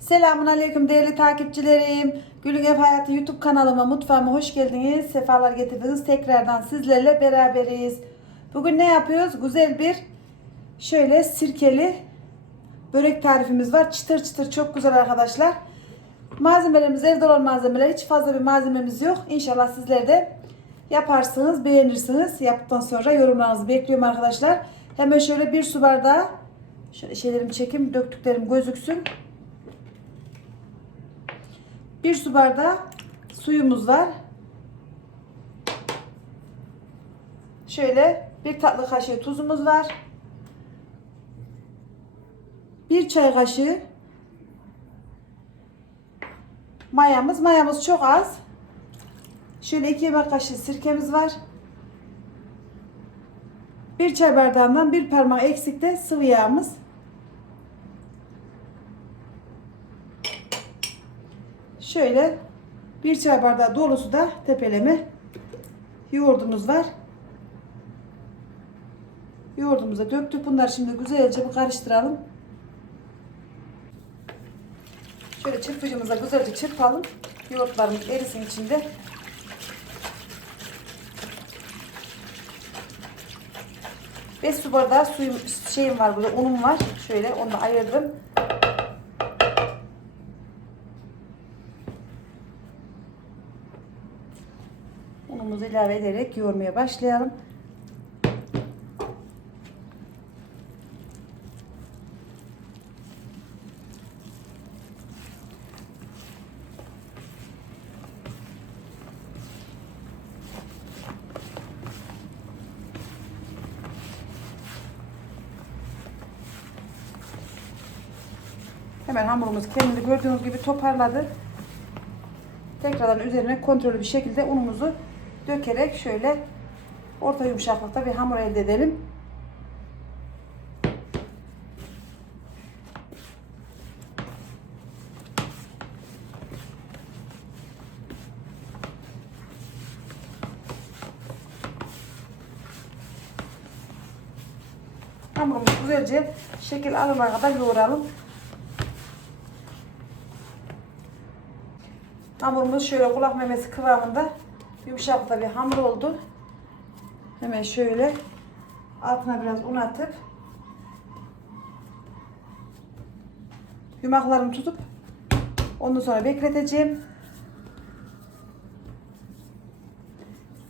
Selamun Aleyküm değerli takipçilerim. Gülün Ev Hayatı YouTube kanalıma, mutfağıma hoş geldiniz. Sefalar getirdiniz. Tekrardan sizlerle beraberiz. Bugün ne yapıyoruz? Güzel bir şöyle sirkeli börek tarifimiz var. Çıtır çıtır çok güzel arkadaşlar. Malzemelerimiz evde olan malzemeler. Hiç fazla bir malzememiz yok. İnşallah sizler de yaparsınız, beğenirsiniz. Yaptıktan sonra yorumlarınızı bekliyorum arkadaşlar. Hemen şöyle bir su bardağı şöyle şeylerimi çekeyim, döktüklerim gözüksün. Bir su bardağı suyumuz var. Şöyle bir tatlı kaşığı tuzumuz var. Bir çay kaşığı mayamız. Mayamız çok az. Şöyle iki yemek kaşığı sirkemiz var. Bir çay bardağından bir parmak eksik de sıvı yağımız. Şöyle bir çay bardağı dolusu da tepeleme yoğurdumuz var. Yoğurdumuza döktük. Bunları şimdi güzelce bir karıştıralım. Şöyle çırpıcımıza güzelce çırpalım. Yoğurtlarımız erisin içinde. Beş su bardağı suyum, şeyim var burada, unum var. Şöyle onu da ayırdım. Unumuzu ilave ederek yoğurmaya başlayalım. Hemen hamurumuz kendini gördüğünüz gibi toparladı. Tekrardan üzerine kontrollü bir şekilde unumuzu dökerek şöyle orta yumuşaklıkta bir hamur elde edelim. Hamurumuzu güzelce şekil alana kadar yoğuralım. Hamurumuz şöyle kulak memesi kıvamında yumuşakta bir hamur oldu. Hemen şöyle altına biraz un atıp yumaklarımı tutup ondan sonra bekleteceğim.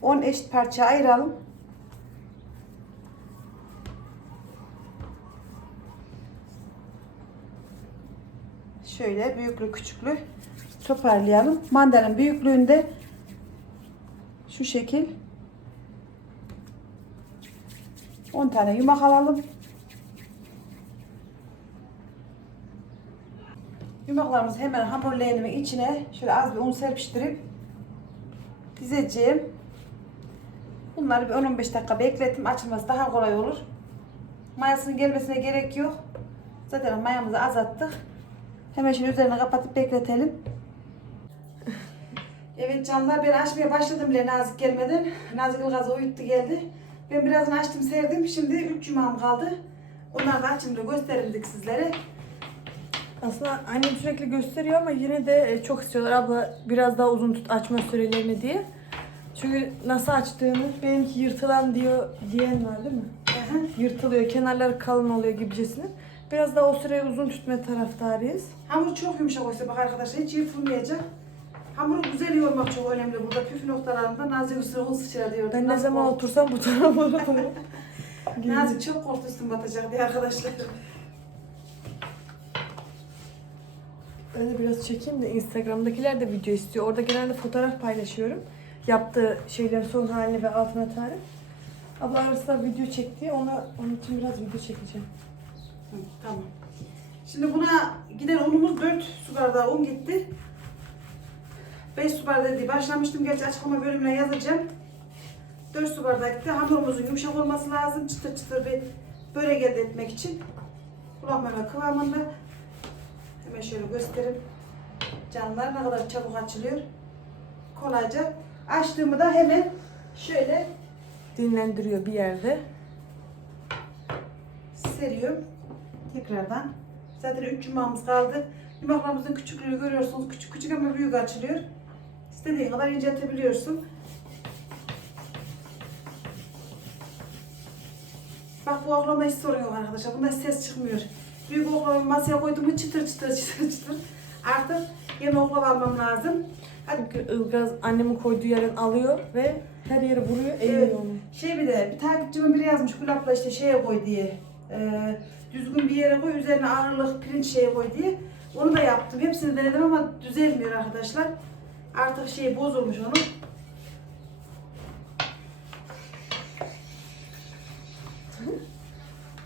10 eşit parça ayıralım. Şöyle büyüklü küçüklü toparlayalım. Mandalin büyüklüğünde şu şekil 10 tane yumak alalım. Yumaklarımızı hemen hamur içine şöyle az bir un serpiştirip dizeceğim. Bunları bir 10-15 dakika bekletim. Açılması daha kolay olur. Mayasının gelmesine gerek yok. Zaten mayamızı azalttık. Hemen şimdi üzerine kapatıp bekletelim. Evet canlar ben açmaya başladım bile Nazik gelmeden. Nazik Ilgaz'ı uyuttu geldi. Ben birazını açtım serdim. Şimdi 3 yumağım kaldı. Onları da açımda gösterirdik sizlere. Aslında annem sürekli gösteriyor ama yine de e, çok istiyorlar abla biraz daha uzun tut açma sürelerini diye. Çünkü nasıl açtığını benimki yırtılan diyor diyen var değil mi? Aha. Yırtılıyor, kenarları kalın oluyor gibicesine. Biraz daha o süreyi uzun tutma taraftarıyız. Hamur çok yumuşak olsa bak arkadaşlar hiç yırtılmayacak. Hamuru güzel yoğurmak çok önemli burada. Püf noktalarında Nazik üstüne un sıçrar diyor. Ben ne zaman kork- otursam bu tarafa doğru. Nazik çok korktu üstüm batacak diye arkadaşlar. Ben de biraz çekeyim de Instagram'dakiler de video istiyor. Orada genelde fotoğraf paylaşıyorum. Yaptığı şeylerin son halini ve altına tarif. Abla arasında video çekti. Ona, onun için biraz video çekeceğim. Hı, tamam. Şimdi buna giden unumuz 4 su bardağı un gitti. 5 su bardağı diye başlamıştım. Gerçi açıklama bölümüne yazacağım. 4 su bardağı gitti. Hamurumuzun yumuşak olması lazım. Çıtır çıtır bir börek elde etmek için. Kulak meme kıvamında. Hemen şöyle göstereyim. Canlar ne kadar çabuk açılıyor. Kolayca. Açtığımı da hemen şöyle Dinlendiriyor bir yerde. seriyorum. Tekrardan. Zaten 3 cumamız kaldı. Yumaklarımızın küçüklüğünü görüyorsunuz. Küçük küçük ama büyük açılıyor. İstediğin kadar inceltebiliyorsun. Bak bu oklama hiç sorun yok arkadaşlar. Bunda ses çıkmıyor. Büyük oklamayı masaya koydum mu çıtır çıtır çıtır çıtır. Artık yeni oklava almam lazım. Hadi Çünkü ılgaz annemin koyduğu yerden alıyor ve her yere vuruyor, eğiyor Evet. onu. Şey bir de bir takipçimin biri yazmış Gül abla işte şeye koy diye. Ee, düzgün bir yere koy üzerine ağırlık pirinç şeye koy diye. Onu da yaptım. Hepsini denedim ama düzelmiyor arkadaşlar. Artık şey bozulmuş onun.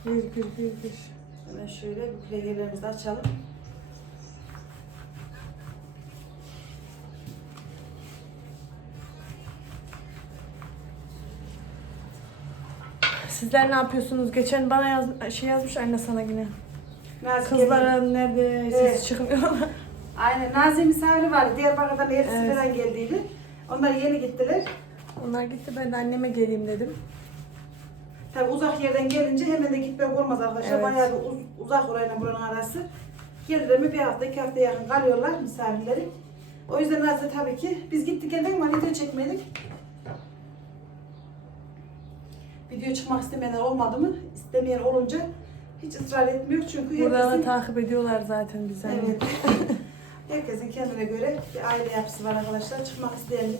Bir, bir, bir, bir. Hemen şöyle bu plegelerimizi açalım. Sizler ne yapıyorsunuz? Geçen bana yaz, şey yazmış anne sana yine. Nazik Kızlara nerede ses Evet. çıkmıyor. Aynen. Nazik misafiri vardı. Diyarbakır'dan elbise Evet. falan geldiydi. Onlar yeni gittiler. Onlar gitti ben de anneme geleyim dedim. Tabi uzak yerden gelince hemen de gitmek olmaz arkadaşlar. Evet. Bayağı uz- uzak orayla buranın arası. Gelirler mi bir hafta iki hafta yakın kalıyorlar misafirleri. O yüzden Nazlı tabii ki biz gittik geldik ama video çekmedik. Video çıkmak istemeyenler olmadı mı? İstemeyen olunca hiç ısrar etmiyor çünkü Buradan da herkesin, takip ediyorlar zaten bizi. evet, herkesin kendine göre bir aile yapısı var arkadaşlar. Çıkmak isteyen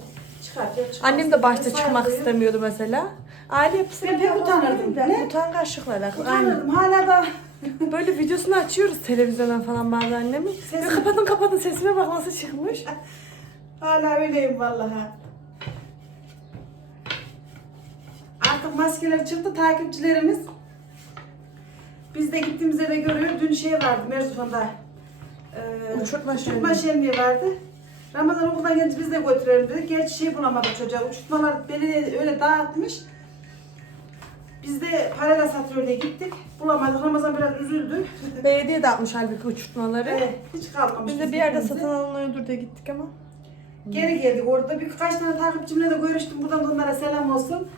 çıkartıyor. çıkmak Annem de başta çıkmak istemiyordu mesela. Aile yapısını Ben pek utanırdım. Ne? Utangaçlıkla alakalı. Aynen. Utanırdım hala da Böyle videosunu açıyoruz televizyondan falan bazen annemin. Ya kapatın kapatın sesime bak nasıl çıkmış. Hala öyleyim vallahi. Artık maskeler çıktı takipçilerimiz. Biz de gittiğimizde de görüyor. Dün şey vardı Merzufan'da. Ee, Uçurtma uçurtma şenliği vardı. Ramazan okuldan gelince biz de götürelim dedik. Gerçi şey bulamadık çocuğa. Uçurtmalar belediye öyle dağıtmış. Biz de parayla satıyor diye gittik. Bulamadık. Ramazan biraz üzüldü. Belediye dağıtmış halbuki uçurtmaları. Evet, hiç kalmamış. Biz de bir yerde gittiğimizde. satın alınıyordur diye gittik ama. Geri geldik orada. Birkaç tane takipçimle de görüştüm. Buradan da onlara selam olsun.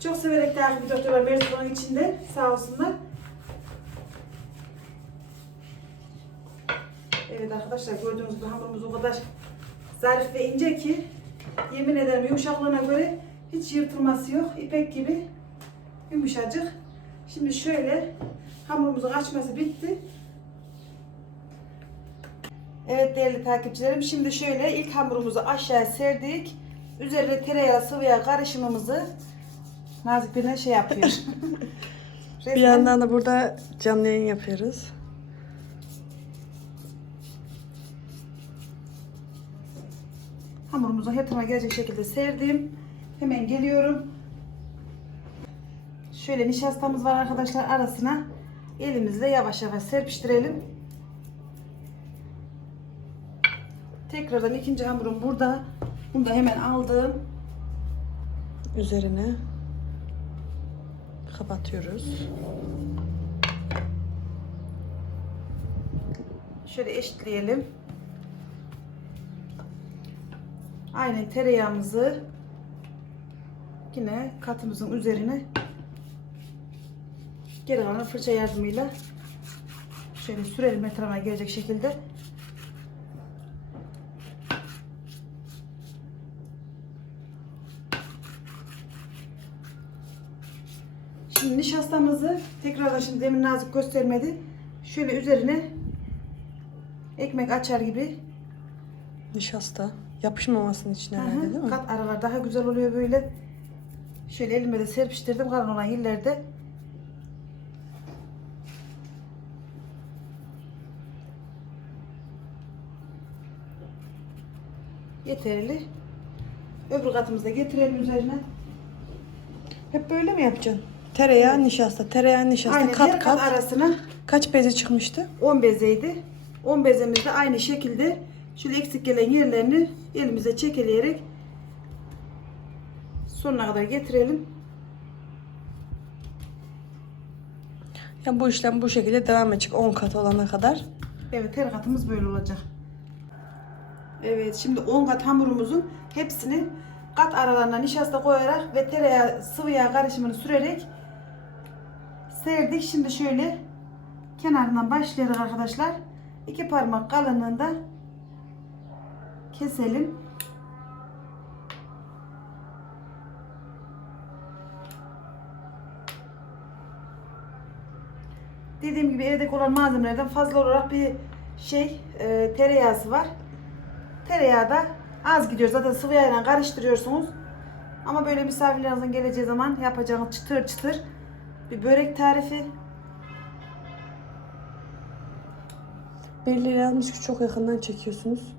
Çok severek takip ediyorlar Mersin'in içinde. Sağ olsunlar. Evet arkadaşlar gördüğünüz gibi hamurumuz o kadar zarif ve ince ki yemin ederim yumuşaklığına göre hiç yırtılması yok. İpek gibi yumuşacık. Şimdi şöyle hamurumuzun açması bitti. Evet değerli takipçilerim şimdi şöyle ilk hamurumuzu aşağıya serdik. Üzerine tereyağı sıvı yağ karışımımızı Nazik birine şey yapıyor. Bir Resmen yandan da burada canlı yayın yapıyoruz. Hamurumuzu her tarafa gelecek şekilde serdim. Hemen geliyorum. Şöyle nişastamız var arkadaşlar arasına elimizle yavaş yavaş serpiştirelim. Tekrardan ikinci hamurum burada. Bunu da hemen aldım. Üzerine kapatıyoruz. Şöyle eşitleyelim. Aynen tereyağımızı yine katımızın üzerine geri kalan fırça yardımıyla şöyle sürelim etrafına gelecek şekilde. Şimdi nişastamızı tekrardan şimdi demin nazik göstermedi. Şöyle üzerine ekmek açar gibi Nişasta. Yapışmamasının için Hı hı, herhalde değil mi? kat aralar daha güzel oluyor böyle. Şöyle elime de serpiştirdim kalan olan yerlerde. Yeterli. Öbür katımızı da getirelim üzerine. Hep böyle mi yapacaksın? Tereyağı, nişasta, tereyağı, nişasta, Aynen kat her kat. kat arasına Kaç beze çıkmıştı? 10 bezeydi. 10 bezemiz de aynı şekilde şöyle eksik gelen yerlerini elimize çekeleyerek sonuna kadar getirelim. Ya bu işlem bu şekilde devam edecek 10 kat olana kadar. Evet her katımız böyle olacak. Evet şimdi 10 kat hamurumuzun hepsini kat aralarına nişasta koyarak ve tereyağı sıvı yağ karışımını sürerek serdik. Şimdi şöyle kenarından başlayarak arkadaşlar iki parmak kalınlığında keselim. Dediğim gibi evdeki olan malzemelerden fazla olarak bir şey e, tereyağısı var. Tereyağı da az gidiyor. Zaten sıvı yağla karıştırıyorsunuz. Ama böyle misafirlerinizin geleceği zaman yapacağınız çıtır çıtır bir börek tarifi. Belli yazmış ki çok yakından çekiyorsunuz.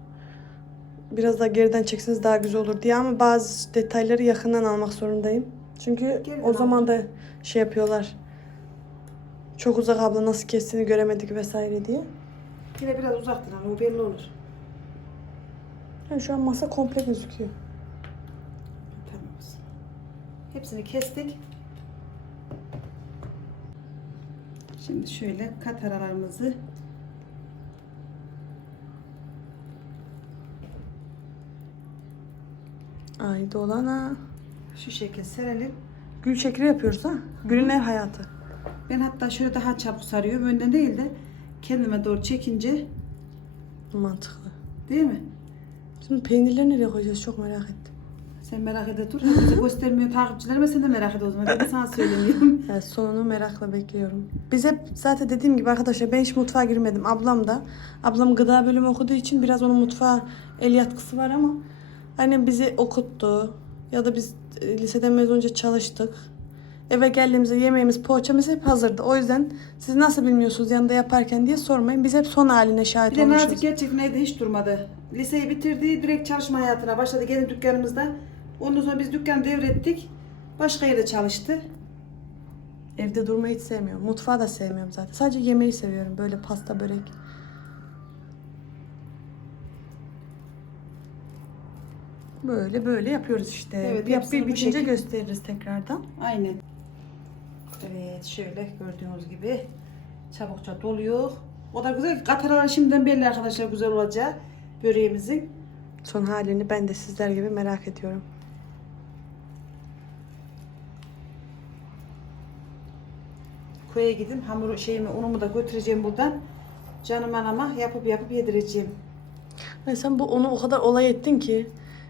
Biraz daha geriden çekseniz daha güzel olur diye ama bazı detayları yakından almak zorundayım. Çünkü Geriden o zaman da şey yapıyorlar. Çok uzak abla nasıl kestiğini göremedik vesaire diye. Yine biraz uzaktan al, o belli olur. Yani şu an masa komple gözüküyor. Tamam. Hepsini kestik. Şimdi şöyle kat aralarımızı Ay dolana. şu şekilde serelim. Gül şekeri yapıyoruz ha. Gülün ev hayatı. Ben hatta şöyle daha çabuk sarıyorum. Önden değil de kendime doğru çekince Mantıklı. değil mi? Şimdi peynirleri nereye koyacağız çok merak ettim. Sen merak ede dur. Herkese göstermiyor takipçilerime sen de merak et o zaman. Ben sana söylemiyorum. Evet, sonunu merakla bekliyorum. Biz hep zaten dediğim gibi arkadaşlar ben hiç mutfağa girmedim. Ablam da. Ablam gıda bölümü okuduğu için biraz onun mutfağa el yatkısı var ama hani bizi okuttu. Ya da biz e, liseden mezun önce çalıştık. Eve geldiğimizde yemeğimiz, poğaçamız hep hazırdı. O yüzden siz nasıl bilmiyorsunuz yanında yaparken diye sormayın. Biz hep son haline şahit Bir de olmuşuz. Nazik gerçekten evde hiç durmadı. Liseyi bitirdi, direkt çalışma hayatına başladı. Kendi dükkanımızda. Ondan sonra biz dükkanı devrettik. Başka yerde çalıştı. Evde durmayı hiç sevmiyorum. Mutfağı da sevmiyorum zaten. Sadece yemeği seviyorum. Böyle pasta, börek. Böyle böyle yapıyoruz işte. Evet, bir, hepsini bir bitince şekil- gösteririz tekrardan. Aynen. Evet şöyle gördüğünüz gibi çabukça doluyor. O da güzel. Kataralar şimdiden belli arkadaşlar güzel olacak böreğimizin. Son halini ben de sizler gibi merak ediyorum. Köye gidin hamuru şeyimi unumu da götüreceğim buradan. Canım anama yapıp yapıp yedireceğim. Ay sen bu onu o kadar olay ettin ki.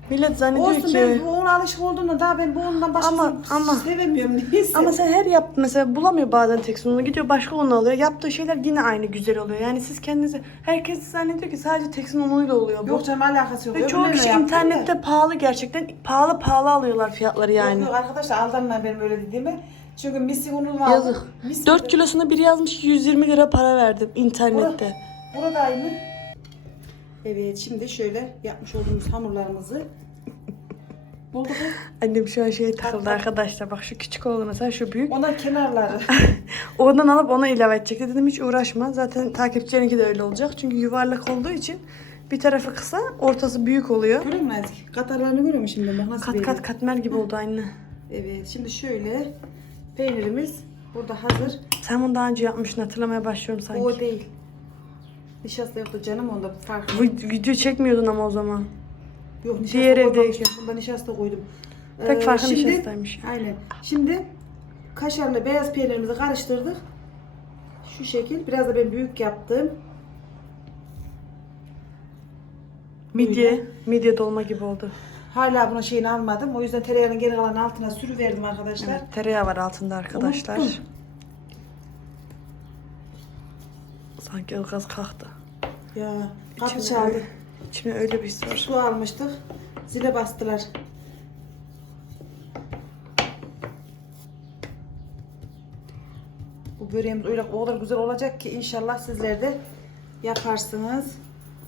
Millet zannediyor Olsun ki... ben bu una alışık olduğumda daha ben bu undan başkasını Ama- ama- sevemiyorum neyse. Ama sen her yap mesela bulamıyor bazen tek ununu gidiyor başka un alıyor. Yaptığı şeyler yine aynı güzel oluyor. Yani siz kendinizi herkes zannediyor ki sadece tek unuyla oluyor bu. Yok canım alakası yok. Ve çoğu kişi internette da. pahalı gerçekten pahalı pahalı alıyorlar fiyatları yani. Yok yok arkadaşlar aldanma benim öyle dediğime. Çünkü misi unu var. Yazık. 4 kilosuna biri yazmış 120 lira para verdim internette. Burada aynı. Evet şimdi şöyle yapmış olduğumuz hamurlarımızı bulduk. Annem şu an şeye takıldı arkadaşlar. Bak şu küçük oğlu mesela şu büyük. Onlar kenarları. Oradan alıp ona ilave edecekti. Dedim hiç uğraşma. Zaten takipçilerinki de öyle olacak. Çünkü yuvarlak olduğu için bir tarafı kısa, ortası büyük oluyor. görüyor musun Nazik? Katarlarını görüyor musun şimdi? Bak nasıl Kat böyle. kat katmer gibi oldu anne. Evet şimdi şöyle peynirimiz burada hazır. Sen bunu daha önce yapmışsın hatırlamaya başlıyorum sanki. O değil. Nişasta yoktu canım onda farklı. Bu video çekmiyordun ama o zaman. Yok nişasta Diğer koymamışım. evdeki. Bunda nişasta koydum. Tek Ee, farkı şimdi- nişastaymış. Aynen. Şimdi kaşarlı beyaz peynirimizi karıştırdık. Şu şekil. Biraz da ben büyük yaptım. Midye, midye dolma gibi oldu. Hala buna şeyini almadım. O yüzden tereyağının geri kalan altına sürüverdim arkadaşlar. Evet, tereyağı var altında arkadaşlar. Unuttum. Sanki ılgaz kalktı. Ya kapı İçime çaldı. öyle- İçime öyle bir his var. Su almıştık. Zile bastılar. Bu böreğimiz öyle o kadar güzel olacak ki inşallah sizler de yaparsınız.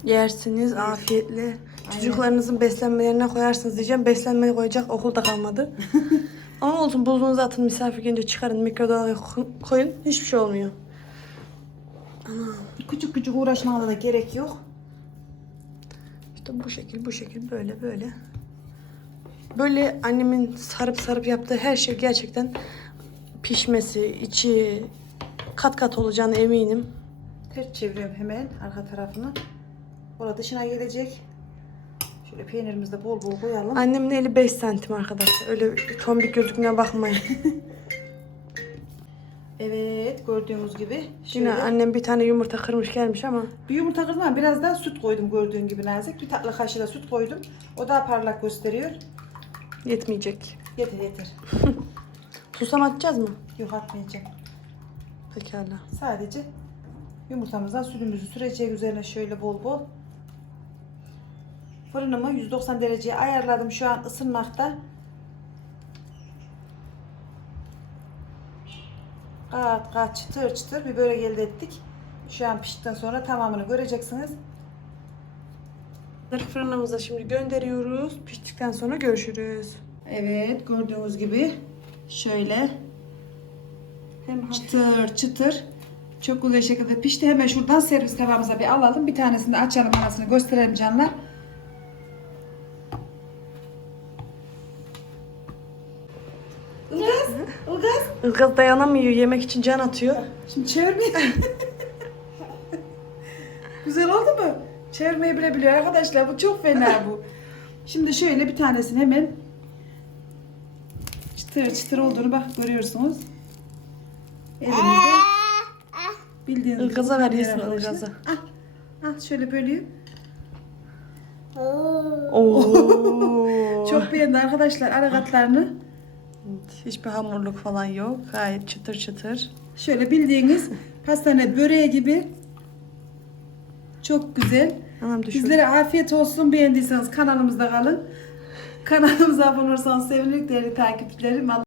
Yersiniz afiyetle. Çocuklarınızın beslenmelerine koyarsınız diyeceğim. Beslenmeye koyacak okulda kalmadı. Ama olsun buzluğunuza atın misafir gelince çıkarın mikrodalgaya ko- koyun. Hiçbir şey olmuyor. Küçük küçük uğraşmana da gerek yok. İşte bu şekil bu şekil böyle böyle. Böyle annemin sarıp sarıp yaptığı her şey gerçekten pişmesi, içi kat kat olacağına eminim. Ters çeviriyorum hemen arka tarafını. Orada dışına gelecek. Şöyle peynirimizi de bol bol koyalım. Annemin eli 5 santim arkadaşlar. Öyle tombik gözükmeye bakmayın. Evet gördüğünüz gibi. Yine Şöyle. annem bir tane yumurta kırmış gelmiş ama Bir yumurta kırdım ama biraz daha süt koydum gördüğün gibi nazik. Bir tatlı kaşığı da süt koydum. O daha parlak gösteriyor. yetmeyecek. Yeter yeter. Susam atacağız mı? Yok atmayacağım. Pekala. Sadece yumurtamızdan sütümüzü süreceğiz üzerine şöyle bol bol. Fırınımı 190 dereceye ayarladım. Şu an ısınmakta. Kat kat çıtır çıtır bir börek elde ettik. Şu an piştikten sonra tamamını göreceksiniz. Fırınımıza şimdi gönderiyoruz. Piştikten sonra görüşürüz. Evet gördüğünüz gibi şöyle Hem çıtır çıtır çok güzel şekilde pişti. Hemen şuradan servis tabağımıza bir alalım. Bir tanesini de açalım arasını gösterelim canlar. Ilgaz, Ilgaz. Dayanamıyor. Yemek için can atıyor. Şimdi çevirmeyi... Güzel oldu mu? Çevirmeyi bile biliyor arkadaşlar. Bu çok fena bu. Şimdi şöyle bir tanesini hemen çıtır çıtır olduğunu bak görüyorsunuz. Elimizde bildiğiniz Ilgaz'a ver kamera yesin arkadaşlar. Ilgaz'a. Ah, ah şöyle böleyim. Oo. Çok beğendi arkadaşlar ara katlarını. Hiçbir hamurluk falan yok. Gayet çıtır çıtır. Şöyle bildiğiniz pastane böreği gibi. Çok güzel. Anam düşürdü. Bizlere afiyet olsun. Beğendiyseniz kanalımızda kalın. Kanalımıza abone olursanız sevinirik değerli takipçilerim.